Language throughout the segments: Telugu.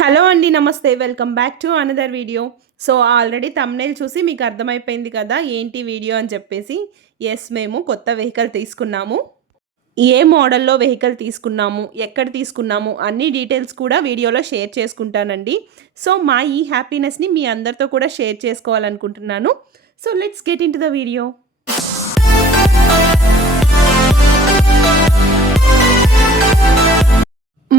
హలో అండి నమస్తే. Welcome back to another video so already thumbnail చూసి మీకు అర్థమైపోయింది కదా ఏంటి వీడియో అని చెప్పేసి. ఎస్ మేము కొత్త వెహికల్ తీసుకున్నాము. ఏ మోడల్లో వెహికల్ తీసుకున్నాము ఎక్కడ తీసుకున్నాము అన్ని డీటెయిల్స్ కూడా వీడియోలో షేర్ చేసుకుంటానండి. సో మా ఈ హ్యాపీనెస్ని మీ అందరితో కూడా షేర్ చేసుకోవాలనుకుంటున్నాను. So let's get into the video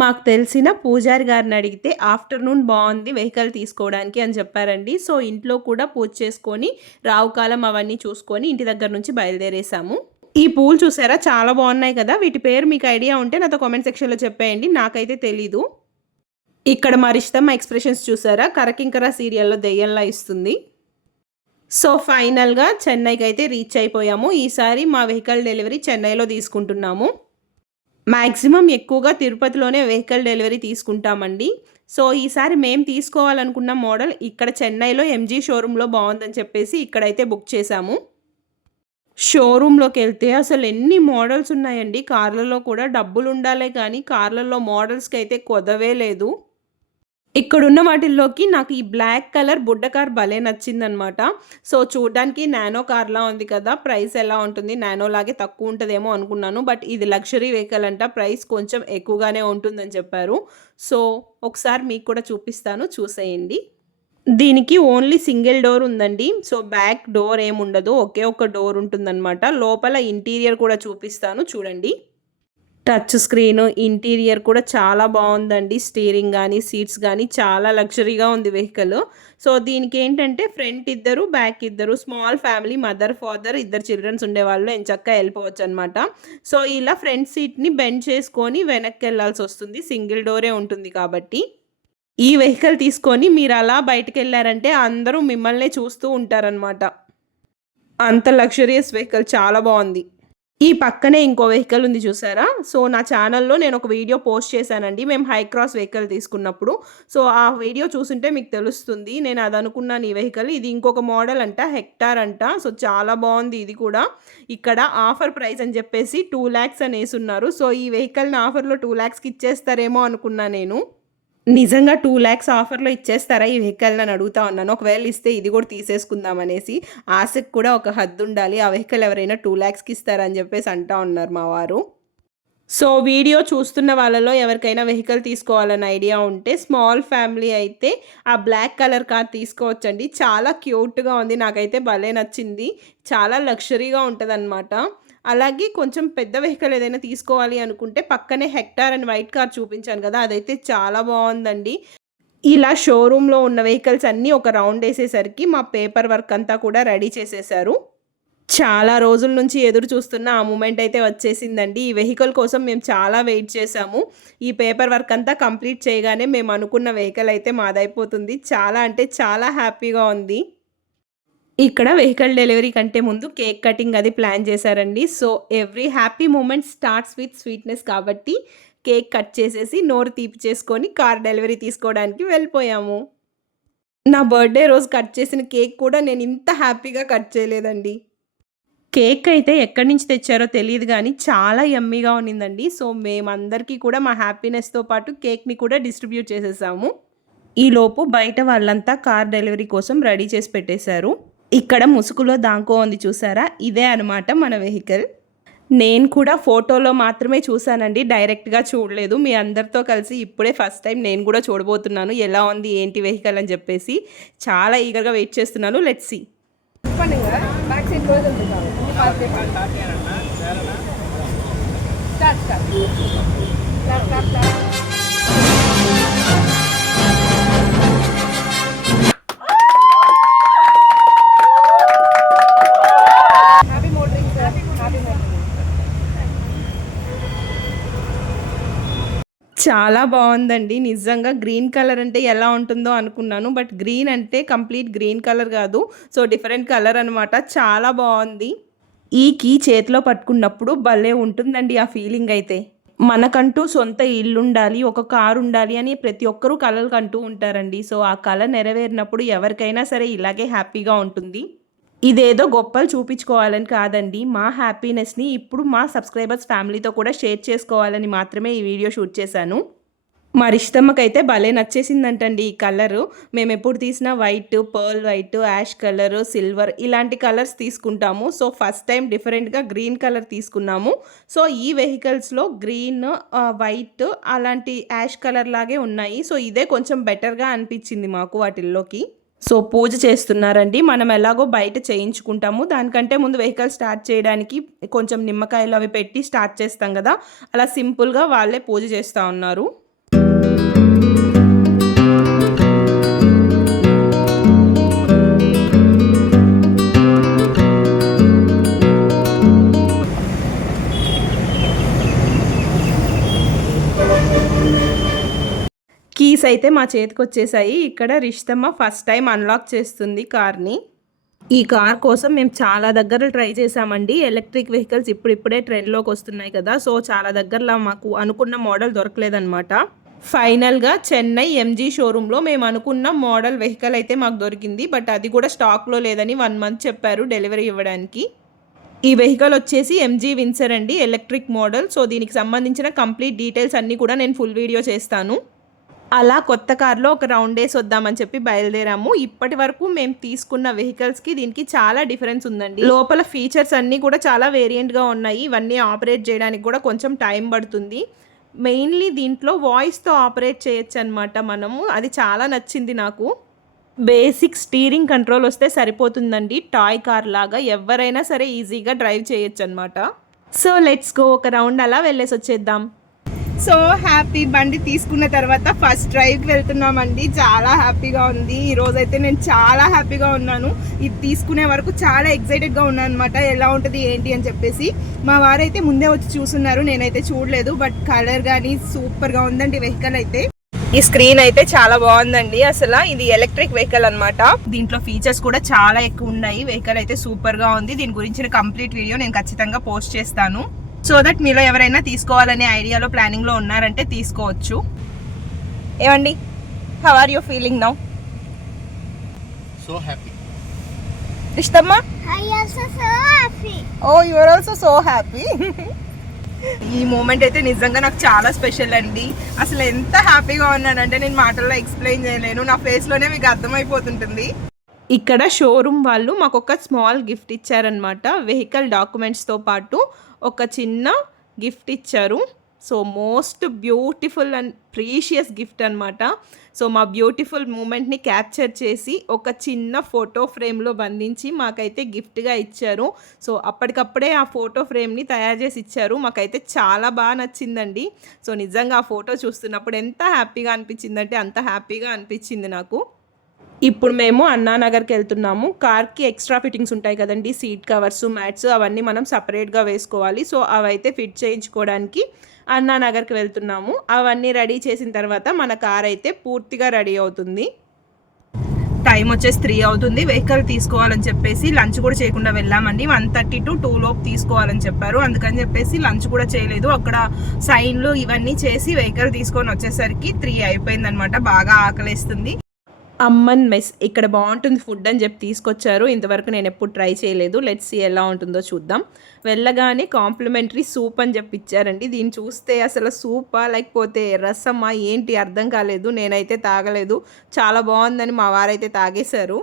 మాకు తెలిసిన పూజారి గారిని అడిగితే ఆఫ్టర్నూన్ బాగుంది వెహికల్ తీసుకోవడానికి అని చెప్పారండి. సో ఇంట్లో కూడా పూజ చేసుకొని రావుకాలం అవన్నీ చూసుకొని ఇంటి దగ్గర నుంచి బయలుదేరేసాము. ఈ పూలు చూసారా? చాలా బాగున్నాయి కదా. వీటి పేరు మీకు ఐడియా ఉంటే నాతో కామెంట్ సెక్షన్లో చెప్పేయండి. నాకైతే తెలీదు. ఇక్కడ మరిష్టం ఎక్స్ప్రెషన్స్ చూసారా? కరకింకర సీరియల్లో దెయ్యంలా ఇస్తుంది. సో ఫైనల్గా చెన్నైకి అయితే రీచ్ అయిపోయాము. ఈసారి మా వెహికల్ డెలివరీ చెన్నైలో తీసుకుంటున్నాము. మ్యాక్సిమం ఎక్కువగా తిరుపతిలోనే వెహికల్ డెలివరీ తీసుకుంటామండి. సో ఈసారి మేము తీసుకోవాలనుకున్న మోడల్ ఇక్కడ చెన్నైలో ఎంజీ షోరూంలో బాగుందని చెప్పేసి ఇక్కడైతే బుక్ చేశాము. షోరూంలోకి వెళ్తే అసలు ఎన్ని మోడల్స్ ఉన్నాయండి. కార్లలో కూడా డబ్బులు ఉండాలే కానీ కార్లలో మోడల్స్కి అయితే కొదవే లేదు. ఇక్కడున్న వాటిల్లోకి నాకు ఈ బ్లాక్ కలర్ బుడ్డ కార్ భలే నచ్చిందనమాట సో చూడడానికి నానో కార్లా ఉంది కదా ప్రైస్ ఎలా ఉంటుంది? నానో లాగే తక్కువ ఉంటుందేమో అనుకున్నాను. బట్ ఇది లగ్జరీ వెహికల్ అంట ప్రైస్ కొంచెం ఎక్కువగానే ఉంటుందని చెప్పారు. సో ఒకసారి మీకు కూడా చూపిస్తాను చూసేయండి. దీనికి ఓన్లీ సింగిల్ డోర్ ఉందండి. సో బ్యాక్ డోర్ ఏముండదు ఒకే ఒక డోర్ ఉంటుందన్నమాట. లోపల ఇంటీరియర్ కూడా చూపిస్తాను చూడండి. టచ్ స్క్రీన్ ఇంటీరియర్ కూడా చాలా బాగుందండి. స్టీరింగ్ కానీ సీట్స్ కానీ చాలా లగ్జరీగా ఉంది వెహికల్. సో దీనికి ఏంటంటే ఫ్రంట్ ఇద్దరు బ్యాక్ ఇద్దరు స్మాల్ ఫ్యామిలీ మదర్ ఫాదర్ ఇద్దరు చిల్డ్రన్స్ ఉండేవాళ్ళు ఎంచక్క వెళ్ళిపోవచ్చు అనమాట సో ఇలా ఫ్రంట్ సీట్ని బెండ్ చేసుకొని వెనక్కి వెళ్ళాల్సి వస్తుంది. సింగిల్ డోరే ఉంటుంది కాబట్టి. ఈ వెహికల్ తీసుకొని మీరు అలా బయటకు వెళ్ళారంటే అందరూ మిమ్మల్నే చూస్తూ ఉంటారనమాట అంత లగ్జరియస్ వెహికల్ చాలా బాగుంది. ఈ పక్కనే ఇంకో వెహికల్ ఉంది చూసారా? సో నా ఛానల్లో నేను ఒక వీడియో పోస్ట్ చేశానండి. మేము హై క్రాస్ వెహికల్ తీసుకున్నప్పుడు. సో ఆ వీడియో చూసుంటే మీకు తెలుస్తుంది. నేను అది అనుకున్నాను ఈ వెహికల్. ఇది ఇంకొక మోడల్ అంట హెక్టార్ అంట. సో చాలా బాగుంది ఇది కూడా. ఇక్కడ ఆఫర్ ప్రైస్ అని చెప్పేసి టూ ల్యాక్స్ అని వేసున్నారు సో ఈ వెహికల్ని ఆఫర్లో టూ ల్యాక్స్కి ఇచ్చేస్తారేమో అనుకున్నా నేను. నిజంగా టూ ల్యాక్స్ ఆఫర్లో ఇచ్చేస్తారా ఈ వెహికల్ అని అడుగుతా ఉన్నాను. ఒకవేళ ఇస్తే ఇది కూడా తీసేసుకుందాం అనేసి ఆశకు కూడా ఒక హద్దు ఉండాలి. ఆ వెహికల్ ఎవరైనా టూ ల్యాక్స్కి ఇస్తారని చెప్పేసి అంటా ఉన్నారు మా వారు. సో వీడియో చూస్తున్న వాళ్ళలో ఎవరికైనా వెహికల్ తీసుకోవాలని ఐడియా ఉంటే స్మాల్ ఫ్యామిలీ అయితే ఆ బ్లాక్ కలర్ కార్ తీసుకోవచ్చండి. చాలా క్యూట్గా ఉంది. నాకైతే భలే నచ్చింది. చాలా లగ్జరీగా ఉంటుంది అలాగే కొంచెం పెద్ద వెహికల్ ఏదైనా తీసుకోవాలి అనుకుంటే పక్కనే హెక్టార్ అండ్ వైట్ కార్ చూపించాను కదా అదైతే చాలా బాగుందండి. ఇలా షోరూంలో ఉన్న వెహికల్స్ అన్నీ ఒక రౌండ్ వేసేసరికి మా పేపర్ వర్క్ అంతా కూడా రెడీ చేసేసారు. చాలా రోజుల నుంచి ఎదురు చూస్తున్న ఆ మూమెంట్ అయితే వచ్చేసిందండి. ఈ వెహికల్ కోసం మేము చాలా వెయిట్ చేసాము ఈ పేపర్ వర్క్ అంతా కంప్లీట్ చేయగానే మేము అనుకున్న వెహికల్ అయితే మాదైపోతుంది. చాలా అంటే చాలా హ్యాపీగా ఉంది. ఇక్కడ వెహికల్ డెలివరీ కంటే ముందు కేక్ కటింగ్ అది ప్లాన్ చేశారండి. So every happy moment starts with sweetness కాబట్టి కేక్ కట్ చేసేసి నోరు తీపి చేసుకొని కార్ డెలివరీ తీసుకోవడానికి వెళ్ళిపోయాము. నా బర్త్డే రోజు కట్ చేసిన కేక్ కూడా నేను ఇంత హ్యాపీగా కట్ చేయలేదండి. కేక్ అయితే ఎక్కడి నుంచి తెచ్చారో తెలియదు కానీ చాలా యమ్మీగా ఉన్నిందండి. సో మేమందరికీ కూడా మా హ్యాపీనెస్తో పాటు కేక్ని కూడా డిస్ట్రిబ్యూట్ చేసేసాము. ఈలోపు బయట వాళ్ళంతా కార్ డెలివరీ కోసం రెడీ చేసి పెట్టేశారు. ఇక్కడ ముసుగులో దాంకో ఉంది చూసారా? ఇదే అనమాట మన వెహికల్. నేను కూడా ఫోటోలో మాత్రమే చూశానండి డైరెక్ట్గా చూడలేదు. మీ అందరితో కలిసి ఇప్పుడే ఫస్ట్ టైం నేను కూడా చూడబోతున్నాను. ఎలా ఉంది? ఏంటి వెహికల్ అని చెప్పేసి చాలా ఈగర్గా వెయిట్ చేస్తున్నాను. లెట్ సి స్టార్ట్ స్టార్ట్ చాలా బాగుందండి. నిజంగా గ్రీన్ కలర్ అంటే ఎలా ఉంటుందో అనుకున్నాను. బట్ గ్రీన్ అంటే కంప్లీట్ గ్రీన్ కలర్ కాదు. సో డిఫరెంట్ కలర్ అనమాట చాలా బాగుంది. ఈ కీ చేతిలో పట్టుకున్నప్పుడు భలే ఉంటుందండి ఆ ఫీలింగ్ అయితే. మనకంటూ సొంత ఇల్లు ఉండాలి ఒక కారు ఉండాలి అని ప్రతి ఒక్కరూ కలలు కంటూ ఉంటారండి. సో ఆ కళ నెరవేరినప్పుడు ఎవరికైనా సరే ఇలాగే హ్యాపీగా ఉంటుంది. ఇదేదో గొప్పలు చూపించుకోవాలని కాదండి. మా హ్యాపీనెస్ని ఇప్పుడు మా సబ్స్క్రైబర్స్ ఫ్యామిలీతో కూడా షేర్ చేసుకోవాలని మాత్రమే ఈ వీడియో షూట్ చేశాను. మా రిషితమ్మకైతే భలే నచ్చేసిందంటండి ఈ కలరు. మేము ఎప్పుడు తీసినా white pearl white ash colour silver ఇలాంటి కలర్స్ తీసుకుంటాము. సో ఫస్ట్ టైం డిఫరెంట్గా గ్రీన్ కలర్ తీసుకున్నాము. సో ఈ వెహికల్స్లో గ్రీన్ వైట్ అలాంటి యాష్ కలర్ లాగే ఉన్నాయి. సో ఇదే కొంచెం బెటర్గా అనిపించింది మాకు వాటిల్లోకి. సో పూజ చేస్తున్నారండి. మనం ఎలాగో బయట చేయించుకుంటాము. దానికంటే ముందు వెహికల్ స్టార్ట్ చేయడానికి కొంచెం నిమ్మకాయలు అవి పెట్టి స్టార్ట్ చేస్తాం కదా. అలా సింపుల్గా వాళ్ళే పూజ చేస్తూ ఉన్నారు. అయితే మా చేతికి వచ్చేసాయి ఇక్కడ రిష్టమ్మ ఫస్ట్ టైం అన్లాక్ చేస్తుంది కార్ని. ఈ కార్ కోసం మేము చాలా దగ్గర ట్రై చేసామండి ఎలక్ట్రిక్ వెహికల్స్ ఇప్పుడిప్పుడే ట్రెండ్లోకి వస్తున్నాయి కదా. సో చాలా దగ్గరలో మాకు అనుకున్న మోడల్ దొరకలేదన్నమాట. ఫైనల్గా చెన్నై ఎంజీ షోరూంలో మేము అనుకున్న మోడల్ వెహికల్ అయితే మాకు దొరికింది. బట్ అది కూడా స్టాక్లో లేదని వన్ మంత్ చెప్పారు డెలివరీ ఇవ్వడానికి. ఈ వెహికల్ వచ్చేసి ఎంజీ విన్సర్ అండి ఎలక్ట్రిక్ మోడల్. సో దీనికి సంబంధించిన కంప్లీట్ డీటెయిల్స్ అన్నీ కూడా నేను ఫుల్ వీడియో చేస్తాను. అలా కొత్త కార్లో ఒక రౌండ్ వేసి వద్దామని చెప్పి బయలుదేరాము. ఇప్పటి వరకు మేము తీసుకున్న వెహికల్స్కి దీనికి చాలా డిఫరెన్స్ ఉందండి. లోపల ఫీచర్స్ అన్నీ కూడా చాలా వేరియంట్గా ఉన్నాయి. ఇవన్నీ ఆపరేట్ చేయడానికి కూడా కొంచెం టైం పడుతుంది. మెయిన్లీ దీంట్లో వాయిస్తో ఆపరేట్ చేయొచ్చు అనమాట మనము. అది చాలా నచ్చింది నాకు. బేసిక్ స్టీరింగ్ కంట్రోల్ వస్తే సరిపోతుందండి. టాయ్ కార్ లాగా ఎవరైనా సరే ఈజీగా డ్రైవ్ చేయొచ్చు అనమాట సో లెట్స్ గో. ఒక రౌండ్ అలా వెళ్ళేసి వచ్చేద్దాం సో హ్యాపీ బండి తీసుకున్న తర్వాత ఫస్ట్ డ్రైవ్కి వెళ్తున్నామండి. చాలా హ్యాపీగా ఉంది. ఈ రోజైతే నేను చాలా హ్యాపీగా ఉన్నాను. ఇది తీసుకునే వరకు చాలా ఎక్సైటెడ్గా ఉన్నాను అనమాట ఎలా ఉంటుంది ఏంటి అని చెప్పేసి. మా వారైతే ముందే వచ్చి చూసున్నారు నేనైతే చూడలేదు. బట్ కలర్ కానీ సూపర్గా ఉందండి వెహికల్ అయితే. ఈ స్క్రీన్ అయితే చాలా బాగుందండి. అసలు ఇది ఎలక్ట్రిక్ వెహికల్ అన్నమాట. దీంట్లో ఫీచర్స్ కూడా చాలా ఎక్కువ ఉన్నాయి. వెహికల్ అయితే సూపర్గా ఉంది. దీని గురించిన కంప్లీట్ వీడియో నేను ఖచ్చితంగా పోస్ట్ చేస్తాను. సో దట్ మీలో ఎవరైనా తీసుకోవాలనే ఐడియాలో ప్లానింగ్లో ఉన్నారంటే తీసుకోవచ్చు. ఏమండి? How are you feeling now so happy. ఇష్టమ్మా? I also so happy. Oh your also so happy ఈ మూమెంట్ అయితే నిజంగా నాకు చాలా స్పెషల్ అండి. అసలు ఎంత హ్యాపీగా ఉన్నానంటే నేను మాటల్లో ఎక్స్ప్లెయిన్ చేయలేను. నా ఫేస్లోనే మీకు అర్థమైపోతుంటుంది. ఇక్కడ షోరూమ్ వాళ్ళు మాకు ఒక స్మాల్ గిఫ్ట్ ఇచ్చారనమాట వెహికల్ డాక్యుమెంట్స్తో పాటు ఒక చిన్న గిఫ్ట్ ఇచ్చారు. So most beautiful and precious gift అనమాట సో మా బ్యూటిఫుల్ మూమెంట్ని క్యాప్చర్ చేసి ఒక చిన్న ఫోటో ఫ్రేమ్లో బంధించి మాకైతే గిఫ్ట్గా ఇచ్చారు. సో అప్పటికప్పుడే ఆ ఫోటో ఫ్రేమ్ని తయారు చేసి ఇచ్చారు. మాకైతే చాలా బాగా నచ్చిందండి. సో నిజంగా ఆ ఫోటో చూస్తున్నప్పుడు ఎంత హ్యాపీగా అనిపించిందంటే అంత హ్యాపీగా అనిపించింది నాకు. ఇప్పుడు మేము అన్నానగర్కి వెళ్తున్నాము. కార్కి ఎక్స్ట్రా ఫిట్టింగ్స్ ఉంటాయి కదండి. సీట్ కవర్స్ మ్యాట్స్ అవన్నీ మనం సపరేట్గా వేసుకోవాలి. సో అవైతే ఫిట్ చేయించుకోవడానికి అన్నానగర్కి వెళ్తున్నాము. అవన్నీ రెడీ చేసిన తర్వాత మన కార్ అయితే పూర్తిగా రెడీ అవుతుంది. టైం వచ్చేసి త్రీ అవుతుంది. వెహికల్ తీసుకోవాలని చెప్పేసి లంచ్ కూడా చేయకుండా వెళ్ళామండి. వన్ థర్టీ టు టూ లోపు తీసుకోవాలని చెప్పారు. అందుకని చెప్పేసి లంచ్ కూడా చేయలేదు. అక్కడ సైన్లు ఇవన్నీ చేసి వెహికల్ తీసుకొని వచ్చేసరికి త్రీ అయిపోయిందనమాట. బాగా ఆకలేస్తుంది. అమ్మన్ మెస్ ఇక్కడ బాగుంటుంది ఫుడ్ అని చెప్పి తీసుకొచ్చారు. ఇంతవరకు నేను ఎప్పుడు ట్రై చేయలేదు. లెట్స్ సీ ఎలా ఉంటుందో చూద్దాం. వెళ్ళగానే కాంప్లిమెంటరీ సూప్ అని చెప్పి ఇచ్చారండి. దీన్ని చూస్తే అసలు సూపా లేకపోతే రసమా ఏంటి అర్థం కాలేదు. నేనైతే తాగలేదు. చాలా బాగుందని మా వారైతే తాగేశారు.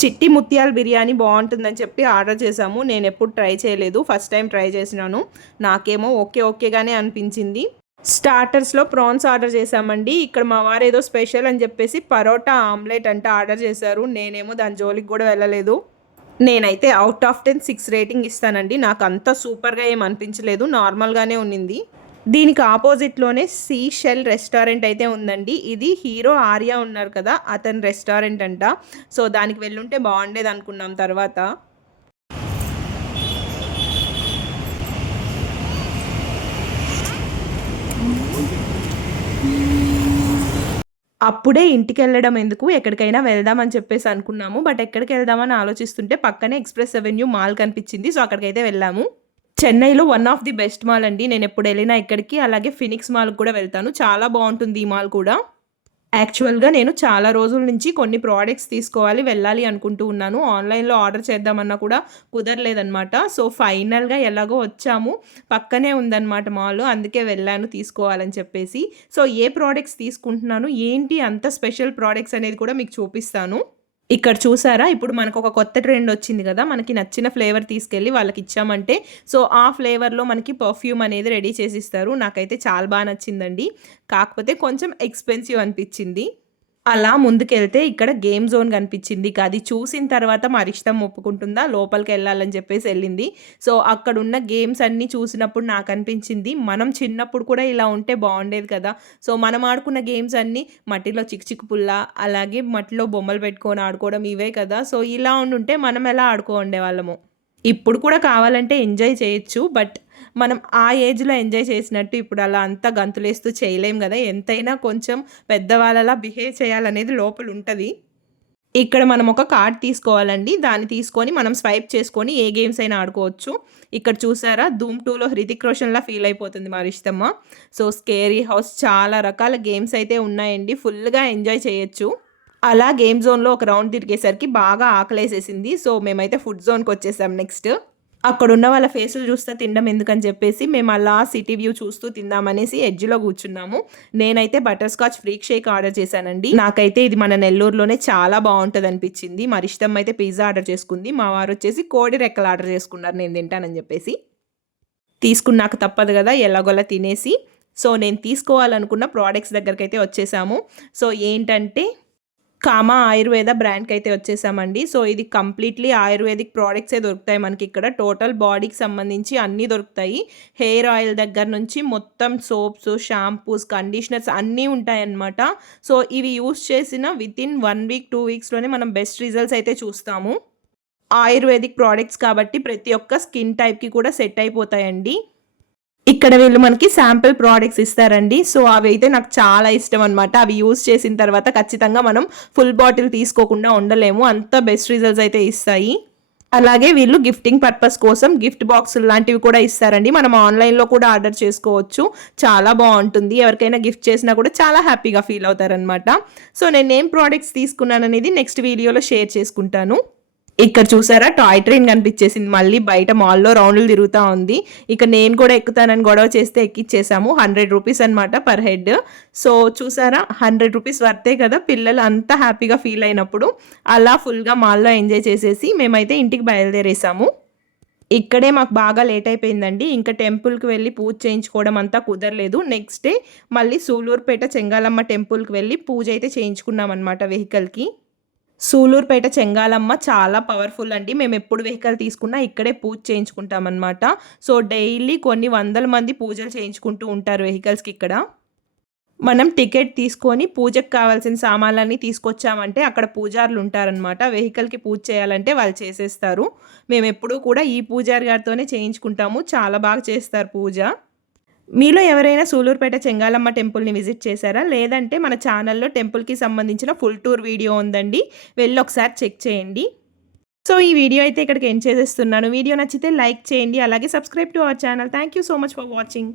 చిట్టి ముత్యాల బిర్యానీ బాగుంటుందని చెప్పి ఆర్డర్ చేశాము. నేను ఎప్పుడు ట్రై చేయలేదు. ఫస్ట్ టైం ట్రై చేసినాను. నాకేమో ఓకే ఓకేగానే అనిపించింది. స్టార్టర్స్లో ప్రాన్స్ ఆర్డర్ చేశామండి. ఇక్కడ మా వారు ఏదో స్పెషల్ అని చెప్పేసి పరోటా ఆమ్లెట్ అంటే ఆర్డర్ చేశారు. నేనేమో దాని జోలికి కూడా వెళ్ళలేదు. నేనైతే out of ten six rating ఇస్తానండి. నాకు అంత సూపర్గా ఏం అనిపించలేదు. నార్మల్గానే ఉన్నింది. దీనికి ఆపోజిట్లోనే సీ షెల్ రెస్టారెంట్ అయితే ఉందండి. ఇది హీరో ఆర్య ఉన్నారు కదా అతని రెస్టారెంట్ అంట. సో దానికి వెళ్ళుంటే బాగుండేది అనుకున్నాం తర్వాత. అప్పుడే ఇంటికి వెళ్ళడం ఎందుకు? ఎక్కడికైనా వెళ్దామని చెప్పేసి అనుకున్నాము. బట్ ఎక్కడికి వెళ్దామని ఆలోచిస్తుంటే పక్కనే ఎక్స్ప్రెస్ అవెన్యూ మాల్ కనిపించింది. సో అక్కడికైతే వెళ్ళాము. చెన్నైలో one of the best mall అండి. నేను ఎప్పుడు వెళ్ళినా ఇక్కడికి అలాగే ఫినిక్స్ మాల్ కూడా వెళ్తాను. చాలా బాగుంటుంది ఈ మాల్ కూడా. యాక్చువల్‌గా నేను చాలా రోజుల నుంచి కొన్ని ప్రోడక్ట్స్ తీసుకోవాలి, వెళ్ళాలి అనుకుంటూ ఉన్నాను. ఆన్‌లైన్‌లో ఆర్డర్ చేద్దామన్నా కూడా కుదరలేదనమాట. సో, ఫైనల్‌గా ఎలాగో వచ్చాము. పక్కనే ఉందన్నమాట మాల్. అందుకే వెళ్ళాను తీసుకోవాలని చెప్పేసి. సో, ఏ ప్రోడక్ట్స్ తీసుకుంటున్నాను, ఏంటి అంత స్పెషల్ ప్రోడక్ట్స్ అనేది కూడా మీకు చూపిస్తాను. ఇక్కడ చూసారా? ఇప్పుడు మనకు ఒక కొత్త ట్రెండ్ వచ్చింది కదా మనకి నచ్చిన ఫ్లేవర్ తీసుకెళ్ళి వాళ్ళకి ఇచ్చామంటే సో, ఆ ఫ్లేవర్‌లో మనకి పర్ఫ్యూమ్ అనేది రెడీ చేసి ఇస్తారు నాకైతే చాలా బాగా నచ్చిందండి. కాకపోతే కొంచెం ఎక్స్‌పెన్సివ్ అనిపించింది అలా ముందుకెళ్తే ఇక్కడ గేమ్ జోన్ కనిపించింది ఇక అది చూసిన తర్వాత మా ఒప్పుకుంటుందా ఒప్పుకుంటుందా లోపలికెళ్ళాలని చెప్పేసి వెళ్ళింది సో, అక్కడున్న గేమ్స్ అన్నీ చూసినప్పుడు నాకు అనిపించింది మనం చిన్నప్పుడు కూడా ఇలా ఉంటే బాగుండేది కదా! సో, మనం ఆడుకున్న గేమ్స్ అన్నీ మట్టిలో చిక్కు చిక్కు పుల్ల, అలాగే మట్టిలో బొమ్మలు పెట్టుకొని ఆడుకోవడం ఇవే కదా! సో, ఇలా ఉండుంటే మనం ఎలా ఆడుకో ఉండేవాళ్ళము ఇప్పుడు కూడా కావాలంటే ఎంజాయ్ చేయొచ్చు. బట్ మనం ఆ ఏజ్‌లో ఎంజాయ్ చేసినట్టు ఇప్పుడు అలా అంతా గంతులేస్తూ చేయలేం కదా ఎంతైనా కొంచెం పెద్దవాళ్ళలా బిహేవ్ చేయాలనేది లోపల ఉంటుంది ఇక్కడ మనం ఒక కార్డ్ తీసుకోవాలండి. దాన్ని తీసుకొని మనం స్వైప్ చేసుకొని ఏ గేమ్స్ అయినా ఆడుకోవచ్చు. ఇక్కడ చూసారా 'ధూమ్ టూలో హృతిక్ రోషన్‌లా ఫీల్ అయిపోతుంది మా ఇష్టమ్మ సో, స్కేరీ హౌస్ చాలా రకాల గేమ్స్ అయితే ఉన్నాయండి. ఫుల్‌గా ఎంజాయ్ చేయొచ్చు. అలా గేమ్ జోన్‌లో ఒక రౌండ్ తిరిగేసరికి బాగా ఆకలేసేసింది. సో, మేమైతే ఫుడ్ జోన్కి వచ్చేసాం నెక్స్ట్. అక్కడున్న వాళ్ళ ఫేసులు చూస్తే తినడం ఎందుకని చెప్పేసి మేము అలా సిటీ వ్యూ చూస్తూ తిందామనేసి ఎడ్జ్‌లో కూర్చున్నాము. నేనైతే butterscotch freak shake order చేశానండి. నాకైతే ఇది మన నెల్లూరులోనే చాలా బావుంటదనిపిచ్చింది. మా ఇష్టం అయితే పిజ్జా ఆర్డర్ చేసుకుంది. మా వారు వచ్చేసి కోడి రెక్కలు ఆర్డర్ చేసుకున్నారు నేను తింటానని చెప్పేసి. తీసుకున్నాక తప్పదు కదా ఎలాగోలా తినేసి, సో, నేను తీసుకోవాలనుకున్న ప్రోడక్ట్స్ దగ్గరకైతే వచ్చేసాము. సో, ఏంటంటే కామా ఆయుర్వేద బ్రాండ్కి అయితే వచ్చేసామండి. సో, ఇది కంప్లీట్‌లీ ఆయుర్వేదిక్ ప్రోడక్ట్సే దొరుకుతాయి మనకి ఇక్కడ టోటల్ బాడీకి సంబంధించి అన్నీ దొరుకుతాయి. హెయిర్ ఆయిల్ దగ్గర నుంచి మొత్తం సోప్స్, షాంపూస్, కండిషనర్స్ అన్నీ ఉంటాయన్నమాట. సో, ఇవి యూస్ చేసిన వితిన్ వన్ వీక్, టూ వీక్స్‌లోనే మనం బెస్ట్ రిజల్ట్స్ అయితే చూస్తాము. ఆయుర్వేదిక్ ప్రోడక్ట్స్ కాబట్టి ప్రతి ఒక్క స్కిన్ టైప్‌కి కూడా సెట్ అయిపోతాయండి. ఇక్కడ వీళ్ళు మనకి శాంపిల్ ప్రోడక్ట్స్ ఇస్తారండి. సో, అవి అయితే నాకు చాలా ఇష్టం అనమాట. అవి యూజ్ చేసిన తర్వాత ఖచ్చితంగా మనం ఫుల్ బాటిల్ తీసుకోకుండా ఉండలేము. అంత బెస్ట్ రిజల్ట్స్ అయితే ఇస్తాయి. అలాగే వీళ్ళు గిఫ్టింగ్ పర్పస్ కోసం గిఫ్ట్ బాక్సులు లాంటివి కూడా ఇస్తారండి. మనం ఆన్‌లైన్‌లో కూడా ఆర్డర్ చేసుకోవచ్చు. చాలా బాగుంటుంది ఎవరికైనా గిఫ్ట్ చేసినా కూడా చాలా హ్యాపీగా ఫీల్ అవుతారనమాట. సో, నేను ఏం ప్రోడక్ట్స్ తీసుకున్నాననేది నెక్స్ట్ వీడియోలో షేర్ చేసుకుంటాను. ఇక్కడ చూసారా టాయ్ ట్రైన్ కనిపించేసింది మళ్ళీ బయట మాల్‌లో రౌండ్‌లు తిరుగుతూ ఉంది. ఇక నేను కూడా ఎక్కుతానని గొడవ చేస్తే ఎక్కిచ్చేసాము. హండ్రెడ్ రూపీస్ అనమాట పర్ హెడ్. సో, చూసారా హండ్రెడ్ రూపీస్ వర్తే కదా! పిల్లలు అంత హ్యాపీగా ఫీల్ అయినప్పుడు. అలా ఫుల్‌గా మాల్‌లో ఎంజాయ్ చేసేసి మేమైతే ఇంటికి బయలుదేరేసాము. ఇక్కడే మాకు బాగా లేట్ అయిపోయిందండి. ఇంకా టెంపుల్‌కి వెళ్ళి పూజ చేయించుకోవడం అంతా కుదరలేదు. నెక్స్ట్ డే మళ్ళీ సూలూరుపేట చెంగాలమ్మ టెంపుల్‌కి వెళ్ళి పూజ అయితే చేయించుకున్నాం అనమాట వెహికల్‌కి. సూలూరుపేట చెంగాలమ్మ చాలా పవర్‌ఫుల్ అండి. మేము ఎప్పుడు వెహికల్ తీసుకున్నా ఇక్కడే పూజ చేయించుకుంటామన్నమాట సో, డైలీ కొన్ని వందల మంది పూజలు చేయించుకుంటూ ఉంటారు వెహికల్స్‌కి ఇక్కడ. మనం టికెట్ తీసుకొని పూజకు కావాల్సిన సామాన్లన్నీ తీసుకొచ్చామంటే అక్కడ పూజారులు ఉంటారనమాట. వెహికల్‌కి పూజ చేయాలంటే వాళ్ళు చేసేస్తారు. మేము ఎప్పుడూ కూడా ఈ పూజారి గారితోనే చేయించుకుంటాము. చాలా బాగా చేస్తారు పూజ. మీలో ఎవరైనా సూలూరుపేట చెంగాలమ్మ టెంపుల్‌ని విజిట్ చేశారా? లేదంటే మన ఛానల్‌లో టెంపుల్‌కి సంబంధించిన ఫుల్ టూర్ వీడియో ఉందండి. వెళ్ళి ఒకసారి చెక్ చేయండి. సో, ఈ వీడియో అయితే ఇక్కడికి ఎండ్ చేసేస్తున్నాను. వీడియో నచ్చితే లైక్ చేయండి. అలాగే subscribe to our channel. Thank you so much for watching.